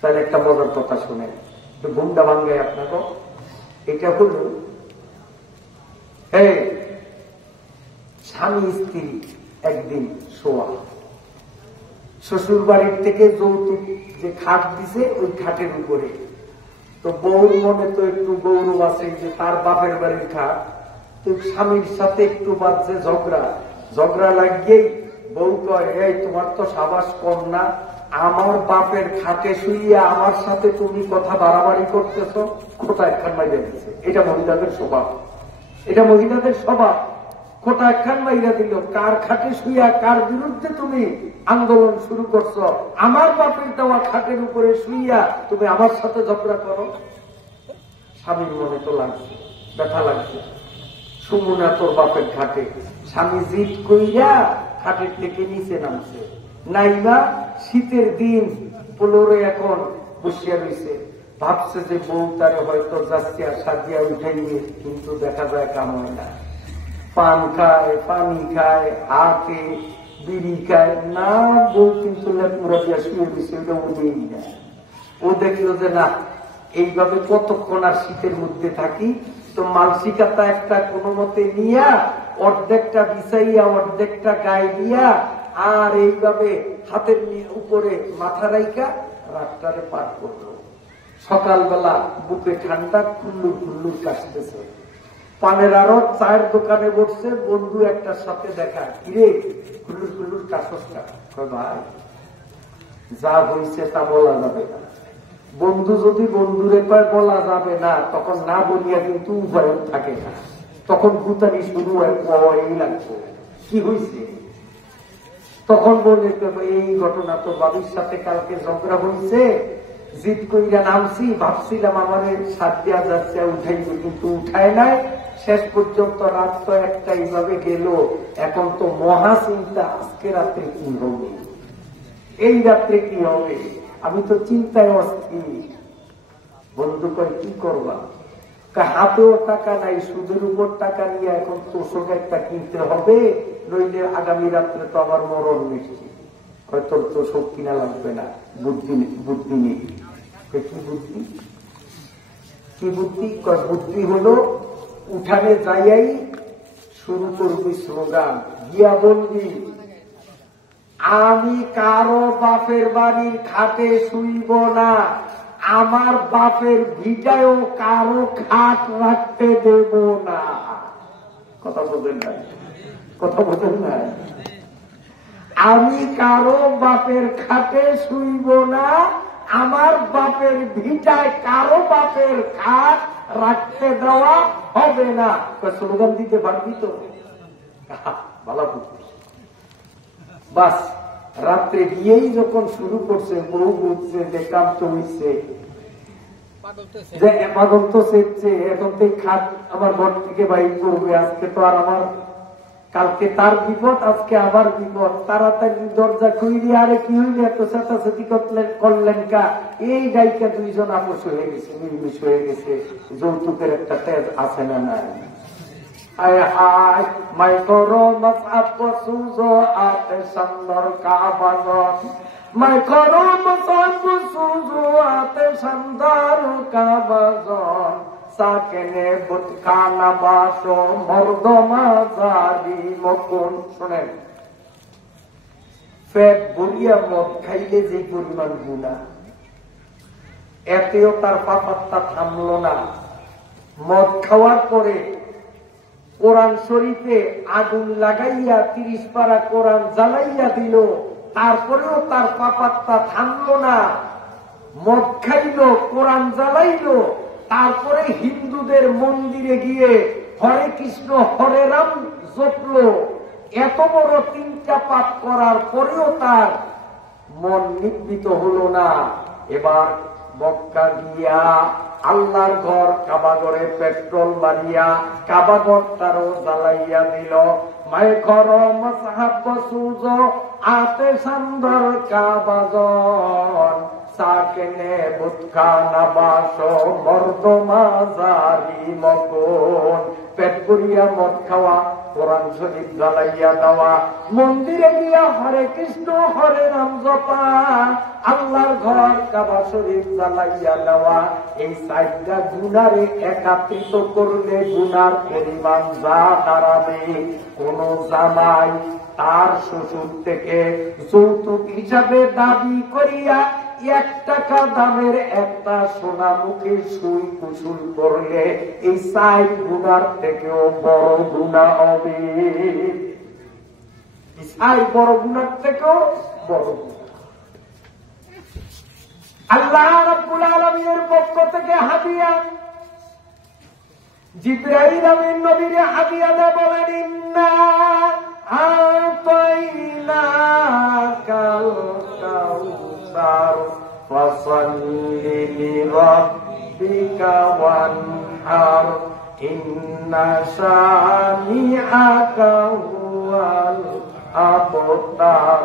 তাহলে একটা মজার কথা শুনে একটু গুন্ডা ভাঙ্গায় আপনাকে। এটা হল স্বামী স্ত্রী একদিন শোয়া, শ্বশুর বাড়ির থেকে যৌতুক যে খাট দিছে ওই খাটের উপরে, তো বউর মনে তো একটু গৌরব আছে যে তার বাপের বাড়ির খাট, তো স্বামীর সাথে একটু বাজছে ঝগড়া লাগিয়েই বউ কয়, এই তোমার তো সাবাস কম না, আমার বাপের খাটে শুইয়া আমার সাথে তুমি কথা বাড়াবাড়ি করতেছ, কোথায় খান মাইরা দিচ্ছে। এটা মহিলাদের স্বভাব, এটা মহিলাদের স্বভাব। কোথায় খান মাইরা দিল, কার খাটে শুইয়া কার বিরুদ্ধে তুমি আন্দোলন শুরু করছো, আমার বাপের দেওয়া খাটের উপরে শুইয়া তুমি আমার সাথে ঝগড়া করো। স্বামীর মনে তো লাগছে, ব্যথা লাগছে, সুমনা তোর বাপের খাটে। স্বামী জিদ কইরা খাটের থেকে নিচে নামছে, নাইবা শীতের দিন পোলোরে এখন বসিয়া রয়েছে, ভাবছে যে বউ তারে হয়তো যাচ্ছিয়া সাজিয়া উঠে নিয়ে, কিন্তু দেখা যায় কাম হয় না। পান খায়, পানি খায়, হাতে বিড়ি খায় না, বউ কিন্তু লেপুরা দিয়া শুয়ে দিচ্ছে, ওটা উঠেই না। ও দেখলো যে না, এইভাবে কতক্ষণ আর শীতের মধ্যে থাকি, তো মানসিকতা একটা কোনো মতে নিয়া অর্ধেকটা বিছাইয়া অর্ধেকটা গায়ে দিয়া আর এইভাবে হাতের উপরে মাথা রাইকা রাতটারে পার করলো। সকালবেলা বুকে ঠান্ডা, খুল্লুর খুল্লুর কাশতেছে, পানের আরো চায়ের দোকানে বসছে, বন্ধু একটার সাথে দেখা, কিরে খুল্লুর খুল্লুর কাশসটা? ভাই যা হয়েছে তা বলা যাবে না। বন্ধু যদি বন্ধুরে কয় বলা যাবে না, তখন না বলিয়া কিন্তু উপায় থাকে না, তখন গুতানি শুরু হয়, এই লাগছে কি হয়েছে। তখন বলে এই ঘটনা তো বাবির সাথে কালকে ঝগড়া হয়েছে, জিদ কইরা নামছি, ভাবছিলাম আমারে সাত দেওয়া যাচ্ছে উঠাইবে, কিন্তু উঠায় নাই, শেষ পর্যন্ত রাত তো একটা এইভাবে গেল, এখন তো মহা চিন্তা, আজকে রাত্রে কি হবে, এই রাত্রে কি হবে, আমি তো চিন্তায় অস্থির। বন্ধু কয় কি করবা? হাতেও টাকা নাই, সুদের উপর টাকা নিয়ে এখন তোষক একটা কিনতে হবে, নইলে আগামী রাত্রে তো আবার মরণ মিষ্টি। হয়তো তোষক কিনা লাগবে না, বুদ্ধি নেই। কি বুদ্ধি? কি বুদ্ধি? বুদ্ধি হলো উঠানে যাইয়াই শুরু করবি স্লোগান, গিয়া বলবি আমি কারো বাপের বাড়ির খাটে শুইব না, আমার বাপের ভিটায়ও কারো খাট রাখতে দেব না। কথা বোঝেন নাই? কথা বোঝেন নাই? আমি কারো বাপের খাটে শুইব না, আমার বাপের ভিটায় কারো বাপের খাট রাখতে দেওয়া হবে না। স্লোগান দিতে পারবি তো? ভালো বুঝবি। বাস রাত্রে গিয়েই যখন শুরু করছে, বউ বুঝছে যে কাম তো হইছে, যে পাগল তো সেচ্ছে, এখন তো খাট আমার ঘর থেকে বাইর করবে, আজকে তো আর আমার, কালকে তার বিপদ, আজকে আবার বিপদ, তাড়াতাড়ি দরজা খুইলি, আরে কি হইলে এত চেঁচাচেঁচি করলেন কা? এই গায়িকা দুইজন আপোষ হয়ে গেছে, নির্মিষ হয়ে গেছে, যৌতুকের একটা তেজ আছে না নাই? আয় হায় মাই করো মাসাব সুজো আতে সুন্দর কাবাজন, মাই করো মাসাব সুজো আতে সুন্দর কাবাজন, সাকেনে বুতখানা বাসো মর্দমা জারি মকুন। শোনেন, পেট ভরিয়া মদ খাইলে যে পরিমাণ গুনাহ, এতেও তার পাপাত্তা থামলো না। মদ খাওয়ার পরে কোরআন শরীফে আগুন লাগাইয়া 30 পারা কোরআন জ্বালাইয়া দিল, তারপরেও তার পাপাত্তা থামলো না। মদ খাইল, কোরআন জ্বালাইল, তারপরে হিন্দুদের মন্দিরে গিয়ে হরে কৃষ্ণ হরে রাম জপলো। এত বড় 3টা পাপ করার পরেও তার মন নিবৃত হলো না। এবার মক্কা গিয়া আল্লাহর ঘর কাবাগরে পেট্রোল মারিয়া কাবাগরটারও জ্বালাইয়া দিল। মাই ঘর মসহাব সুজ আতে সুন্দর কাবাগর সাকেনে বুৎখা নাবাস মর্দমাজারি মকন। পেট করিয়া মদ খাওয়া, কোরআন শরীফ জ্বালাইয়া দেওয়া, মন্দিরে গিয়া হরে কৃষ্ণ হরে রাম জপা, আল্লাহর ঘর কাবা শরীফ জ্বালাইয়া দেওয়া, এই 4টা গুনারে একত্রিত করলে গুনার পরিমাণ যা দাঁড়াবে, কোন জামাই তার শ্বশুর থেকে যৌতুক হিসাবে দাবি করিয়া 1 টাকা দামের একটা সোনামুখী সুই কুসুল করলে এই 4 গুনার থেকেও বড় গুনাহ হবে। এই 4 বড় গুনার থেকেও বড় গুনাহ। আল্লাহ রাব্বুল আলামিনের পক্ষ থেকে হাদিয়া, জিবরাইল আমিন নবীরে হাদিয়া দেয়, বলেন ইন্না আতাইনাকাল কাউসার ফাসাল্লি লিরাব্বিকা ওয়ানহার ইন্না শানিআকা হুয়াল আবতার।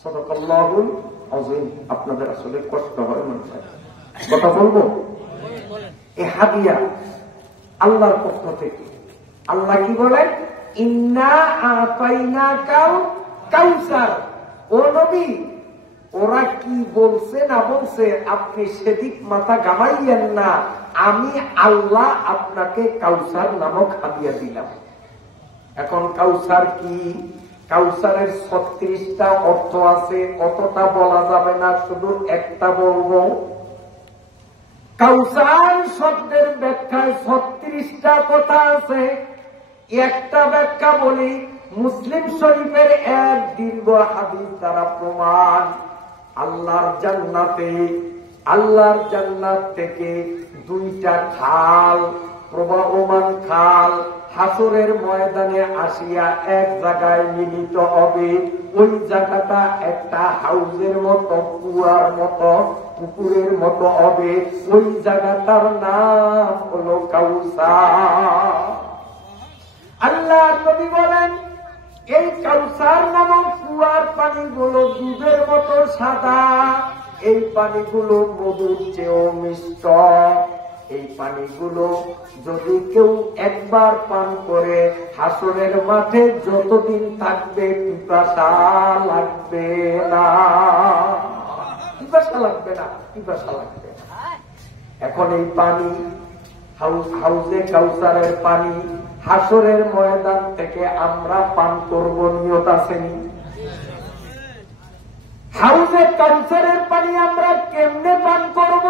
সাদাকাল্লাহুল আযীম। আপনাদের আসলে কষ্ট হয় মনে কথা বলবো। এই হাদিয়া আল্লাহর পক্ষ থেকে। আল্লাহ কি বলেন? ইন্না আতাইনাকাল কাউসার। ও নবী, ওরা কি বলছে না বলছে আপনি সেদিক মাথা ঘামাইয়েন না, আমি আল্লাহ আপনাকে কাউসার নামক হাদিয়া দিলাম। এখন কাউসার কি? কাউসারের 36টা অর্থ আছে, অতটা বলা যাবে না, শুধু একটা বলবো। কাউসার শব্দের ব্যাখ্যায় 36টা কথা আছে। একটা ব্যাখ্যা বলি, মুসলিম শরীফের এক দীর্ঘ হাদিস দ্বারা প্রমাণ। আল্লাহর জান্নাত থেকে 2টা খাল, প্রবাহমান খাল হাসরের ময়দানে আসিয়া এক জায়গায় মিলিত হবে। ওই জায়গাটা একটা হাউজের মতো, কুয়ার মতো, পুকুরের মতো হবে। ওই জায়গাটার নাম হলো কাউসার। আল্লাহ নবী বলেন, এই কাউসার নামক কুয়ার পানিগুলো দুধের মতো সাদা, এই পানিগুলো মধুর চেয়েও মিষ্ট। এই পানিগুলো যদি কেউ একবার পান করে হাসরের মাঠে যতদিন থাকবে পিপাসা লাগবে না, পিপাসা লাগবে না, পিপাসা লাগবে না। এখন এই পানি হাউজে কাউসারের পানি হাসরের ময়দান থেকে আমরা পান করব, নিয়ত আসেনি? হাউজে কাউসারের পানি আমরা কেমনে পান করব?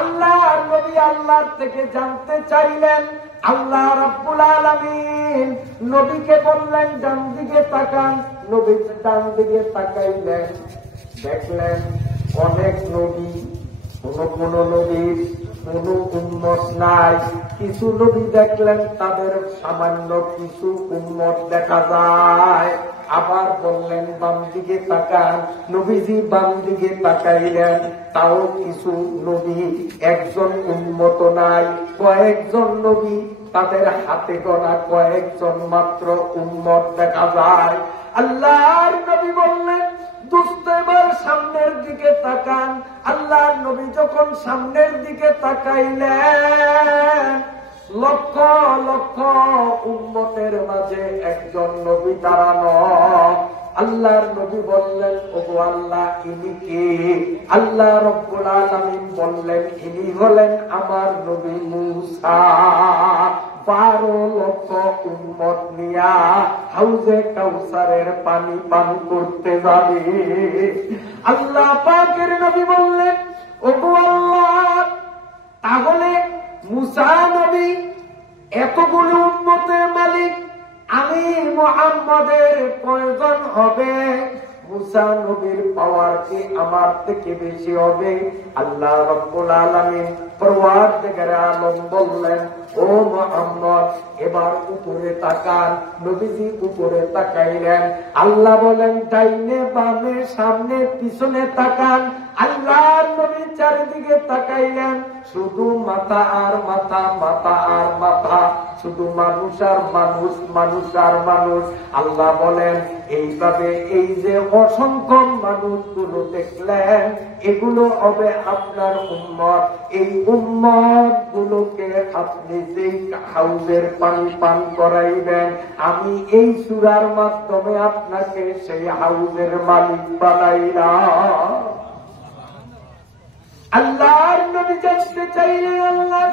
আল্লাহ নবী আল্লাহর থেকে জানতে চাইলেন। আল্লাহ রাব্বুল আলামিন নবীকে বললেন ডান দিকে তাকান। নবী ডান দিকে তাকাইলেন, দেখলেন অনেক নবী, কোন নবীর কোন উম্মত নাই। কিছু নবী দেখলেন তাদের সামান্য কিছু উম্মত দেখা যায়। আবার বললেন বাম দিকে তাকান। নবীজি বাম দিকে তাকাইলেন, তাও কিছু নবী একজন উম্মত নাই, কয়েকজন নবী, তাদের হাতে গোনা কয়েকজন মাত্র উম্মত দেখা যায়। আল্লাহর নবী বললেন দোস্ত এবার সামনের দিকে তাকান। আল্লাহর নবী যখন সামনের দিকে তাকাইলেন, লক্ষ লক্ষ উম্মতের মাঝে একজন নবী দাঁড়ানো। আল্লাহর নবী বললেন, ওগো আল্লাহ, ইনি কে? আল্লাহ রব্বুল আলামিন বললেন, ইনি হলেন আমার নবী মূসা। 12 লক্ষ উম্মত নিয়া হাউজে কাউসারের পানি পান করতে যাবে। আল্লাহ পাকের নবী বললেন, ওগো আল্লাহ, তাহলে মূসা নবী এতগুলো উম্মতের মালিক, আমি মুহাম্মাদের প্রয়োজন হবে। মুসা নবীর পাওয়ার কি আমার থেকে বেশি হবে? আল্লাহ রাব্বুল আলামিন পরওয়ারদিগারে আলম বললেন, ও মুহাম্মদ এবার উপরে তাকান। নবীজি উপরে তাকাইলেন। আল্লাহ বলেন, ডাইনে বামে সামনে পিছনে তাকান। আল্লাহর নবী চারিদিকে তাকাইলেন, শুধু মাথা আর মাথা, মাথা আর মাথা, শুধু মানুষ আর মানুষ, মানুষ আর মানুষ। আল্লাহ বলেন, এইভাবে এই যে অসংখ্য মানুষগুলো দেখলেন, এগুলো হবে আপনার উম্মত। এই উম্মত গুলোকে আপনি যেই হাউজের পানি পান করাইবেন, আমি এই সূরার মাধ্যমে আপনাকে সেই হাউজের মালিক বানাইলাম। আল্লাহর নবী জানতে চাইলেন আল্লাহ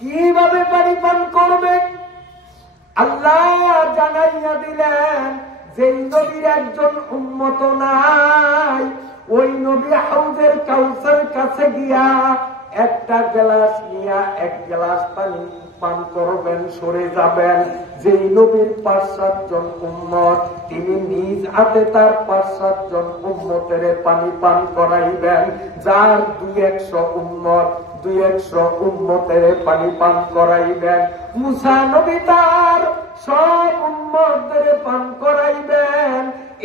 কিভাবে পানি পান করবে। আল্লাহ জানাইয়া দিলেন, যেই নবীর একজন উম্মত নাই, ওই নবী হাউজের কাউসার কাছে গিয়া একটা গ্লাস নিয়া এক গ্লাস পানি পান করবেন, সরে যাবেন। যেই নবীর ৫-৭ জন উম্মত, তিনি নিজ হাতে তার ৫-৭ জন উম্মতের পানি পান করাইবেন। যার ২-১০০ উম্মত, ২-১০০ উম্মতের পানি পান করাইবেন। মুসা নবী তার সব উম্মতদের পান করাইবেন।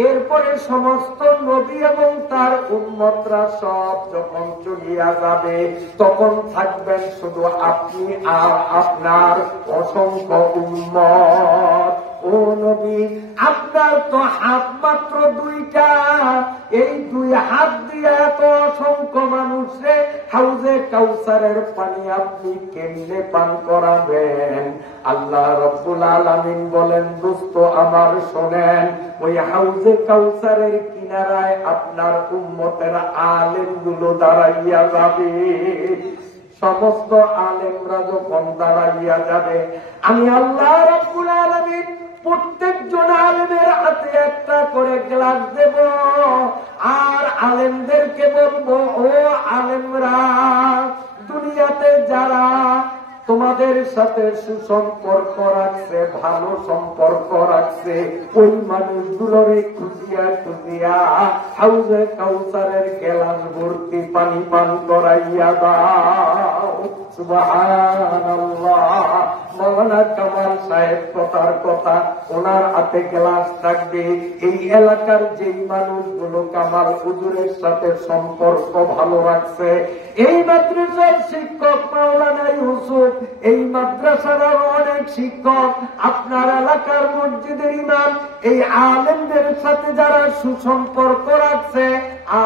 এরপরে সমস্ত নবী এবং তার উম্মতরা সব যখন চলিয়া যাবে, তখন থাকবেন শুধু আপনি আর আপনার অসংখ্য উম্মত। ও নবী, আপনার তো হাত মাত্র ২টা, এই ২ হাত দিয়ে এত অসংখ্য মানুষে হাউজে কাউসারের পানি আপনি কেমনে পান করাবেন? আল্লাহ রাব্বুল আলামিন বলেন, দোস্ত আমার শোনেন, ওই হাউজে কাউসারের কিনারায় আপনার উম্মতের আলেমগুলো দাঁড়াইয়া যাবে। সমস্ত আলেমরা যখন দাঁড়াইয়া যাবে, আমি আল্লাহ রাব্বুল আলামিন প্রত্যেকজন আলেমের হাতে একটা করে গ্লাস দেব, আর আলেমদেরকে বলবো, ও আলেমরা, দুনিয়াতে যারা তোমাদের সাথে সুসম্পর্ক রাখছে, ভালো সম্পর্ক রাখছে, ওই মানুষগুলোরে খুঁজিয়া খুঁজিয়া হাউজে কাউসারের গ্লাস ভর্তি পানি পান করাইয়া দাও। সুবহানাল্লাহ। মৌলানা কামাল সাহেব কথার কথা, ওনার হাতে গ্লাস থাকবে। এই এলাকার যেই মানুষগুলো কামাল হুজুরের সাথে সম্পর্ক ভালো রাখছে, এই মাদ্রাসার শিক্ষক মাওলানা ইউসুফ, এই মাদ্রাসার অনেক শিক্ষক, আপনার এলাকার মসজিদের ইমাম, এই আলেমদের সাথে যারা সুসম্পর্ক রাখছে,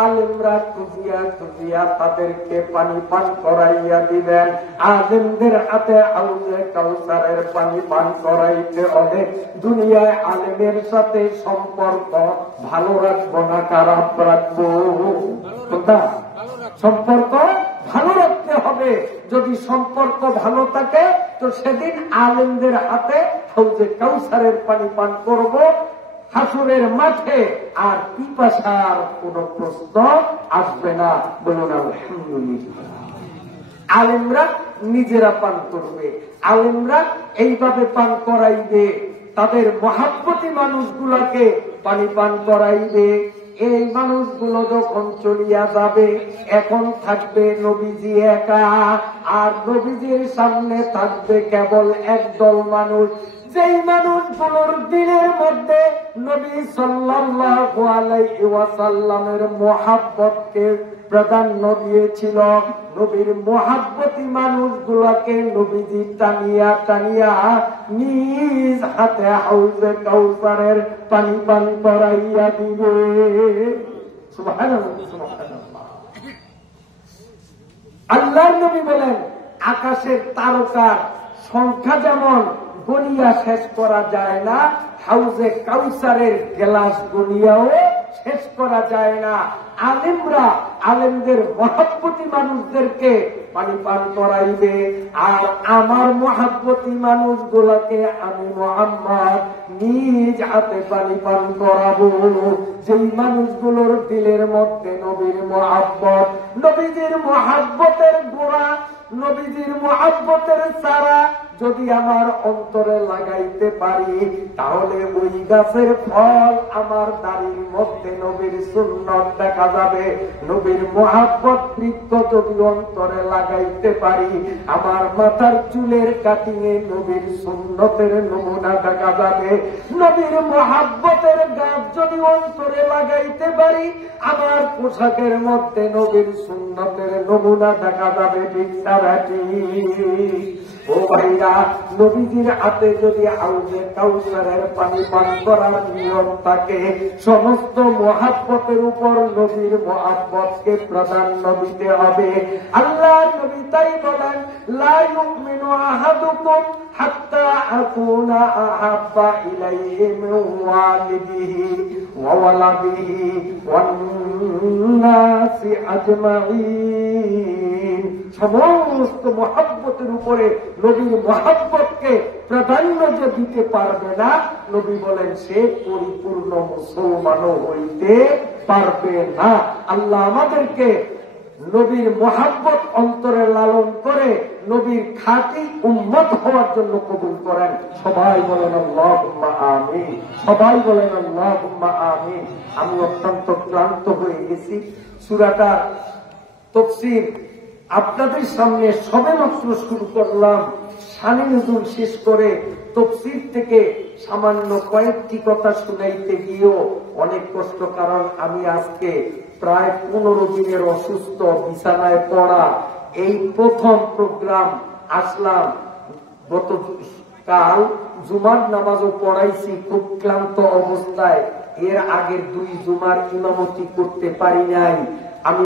আলেমরা খুঁজিয়া খুঁজিয়া তাদেরকে পানি পান করাইয়া দিবেন। আলেমদের হাতে হাউজে কাউসারের পানি পান করাইতে অনেক। দুনিয়ায় আলেমের সাথে সম্পর্ক ভালো রাখবো না খারাপ রাখবো? সম্পর্ক ভালো রাখতে হবে। যদি সম্পর্ক ভালো থাকে, তো সেদিন আলেমদের হাতে হাউজে কাউসারের পানি পান করব হাসরের মাঠে, আর পিপাসার কোন প্রশ্ন আসবে না। বলুন আলহামদুলিল্লাহ। আলেমরা নিজেরা পান করবে, আলেমরা এইভাবে পান করাইবে, তাদের মহাব্বতী মানুষগুলোকে পানি পান করাইবে। এই মানুষগুলো যখন চলিয়া যাবে, এখন থাকবে নবীজি একা, আর নবীজির সামনে থাকবে কেবল একদল মানুষ, যেই মানুষগুলোর দিনের মধ্যে নবী সাল্লাল্লাহু আলাইহি ওয়াসাল্লামের মহাব্বতকে প্রাধান্য দিয়েছিল। নবীর মহাব্বতী মানুষগুলোকে নবীজি টানিয়া টানিয়া নিজ হাতে হাউজে কাউসারের পানি পান করাইয়া দিবে। সুবহানাল্লাহ, সুবহানাল্লাহ। আল্লাহর নবী বলেন, আকাশের তারকার সংখ্যা যেমন গনিয়া শেষ করা যায় না, হাউজে কাউসারের গ্লাস গনিয়াও শেষ করা যায় না। আলেমরা আলেমদের মহাব্বতী মানুষদেরকে পানি পান করাইবে, আর আমার মহাব্বতী মানুষগুলোকে আমি মুহাম্মদ নিজ হাতে পানি পান করাবো। যেই মানুষগুলোর দিলের মধ্যে নবীর মহাব্বত, নবীজির মহাব্বতের গোড়া, নবীজির মহাব্বতের চারা যদি আমার অন্তরে লাগাইতে পারি, তাহলে ওই গাছের ফল আমার দাড়ির মধ্যে নবীর সুন্নত দেখা যাবে। নবীর মুহাব্বত বৃক্ষ যদি অন্তরে লাগাইতে পারি, আমার মাথার চুলের কাটিংয়ে নবীর সুন্নতের নমুনা দেখা যাবে। নবীর মুহাব্বতের গাছ যদি অন্তরে লাগাইতে পারি, আমার পোশাকের মধ্যে নবীর সুন্নতের নমুনা দেখা যাবে। ঠিক সারাটি ও ভাইরা, নবীজির হাতে যদি হাউজে কাউসারের পানি পান করার নিয়ম থাকে, সমস্ত মুহাব্বতের উপর নবীর মুহাব্বতকে প্রাধান্য দিতে হবে। আল্লাহ নবী তাই বলেন, লা ইউমিনু আহাদুকুম হাত্তা আকুনা আহাব্বা ইলাইহি মিন ওয়ালিদিহি ওয়া ওয়ালাদিহি ওয়ান নাসি আজমাইন। সমস্ত মুহাব্বতের উপরে নবীর মুহাব্বতকে প্রাধান্য যে দিতে পারবে না, নবী বলেন সে পরিপূর্ণ মুসলমানও হইতে পারবে না। আল্লাহ আমাদেরকে নবীর মুহাব্বত অন্তরে লালন করে নবীর খাঁটি উম্মত হওয়ার জন্য কবুল করেন। সবাই বলেন আল্লাহুম্মা আমিন, সবাই বলেন আল্লাহুম্মা আমিন। আমি অত্যন্ত ক্লান্ত হয়ে গেছি। সূরাটা তাফসীর আপনাদের সামনে সবেমাত্র শুরু করলাম, শানে নুজুল শেষ করে তাফসীর থেকে সামান্য কয়েকটি কথা শুনাইতে গিয়েও অনেক কষ্ট। কারণ আমি আজকে প্রায় 15 দিনের অসুস্থ, বিছানায় পড়া, এই প্রথম প্রোগ্রাম আসলাম। গতকাল জুমার নামাজও পড়াইছি খুব ক্লান্ত অবস্থায়। এর আগের 2 জুমার ইমামতি করতে পারি নাই।